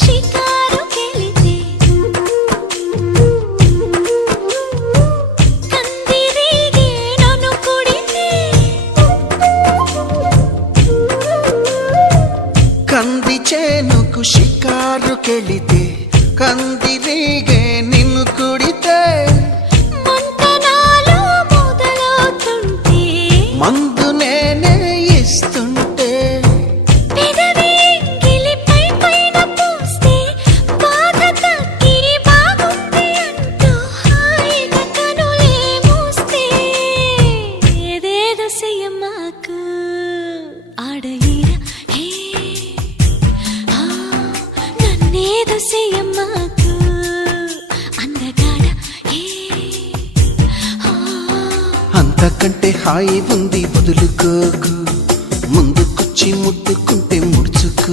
షికారుకెళితే కందిరీగే నన్ను కుడితే కంది చేనుకు షికారుకెళితే కందిరీగే నిన్ను కుడితే మంతనాలు మొదలవుతుంటే మందు నేనే ఇస్తుంటే పెదవి గిలిపై పైన పూస్తే బాధ తగ్గి బాగుంది అంటూ హాయిగా కనులే మూస్తే ఏదేదో చెయ్యమాకు ఆడ ఈడ హే ఆ నన్నేదో చెయ్యమాకు అందగాడ హే ఆ అంతకంటే హాయి ఉంది వదులుకోకు ముందుకొచ్చి ముట్టుకుంటే ముడుచుకో